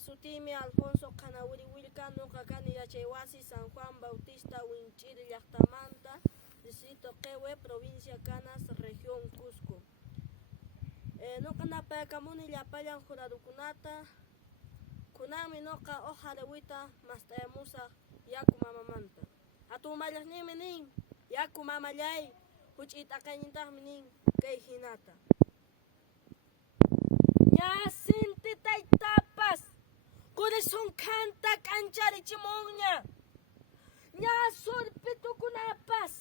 sutimi Alfonso Canawiriwilca, nuqa kani yachaywasi San Juan Bautista Winchiri llaqtamanta, distrito Quehue, provincia Canas, región Cusco. Nuqa napaykamuni llapallan juradukunata, kunami nuqa hojarewita mastaymusaq yaku mamamanta. Hatun mallaqnimi nin, yaku mamallay, huch'ita qanñintaqmi nin kay hinata. Ña sinti taytapas, corazón canta k'ancharichimunña. Ña surpitukunapas,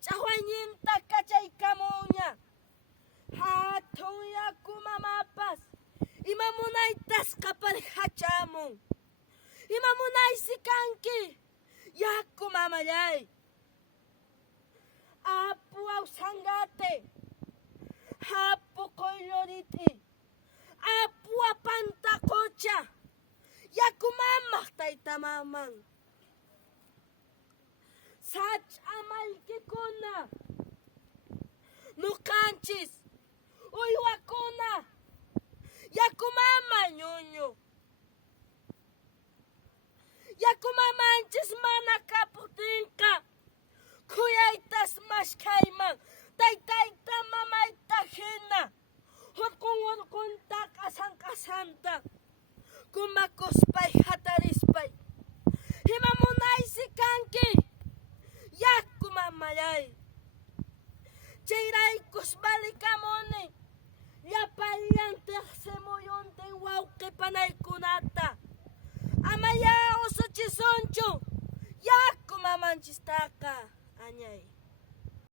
ch'aqwayninta kachaykamunña. Hatun yaku mamapas, ima munaytas qaparij hachamun. Ima munaysi kanki, yaku mamallay. Apu awsangate, hapu qoyloriti, apu apanta qucha, yaku mamaq tayta maman. Sach'amaykikuna, nuqanchis, uywakuna, yaku mama ñuñu. Yaku mamanchis mana kaputinqa, khuyaytas mashkhayman, taytayta mamayta hina, hurqunta q'asanta, kumakuspay hatarispay. Ima munaysi kanki, yaku mamalay. Chayraykus balikamuni, llapallan tiqsimuyuntin wawqi panaykunata. Amaya usuchisunchu, yaku mamanchistaqa añay.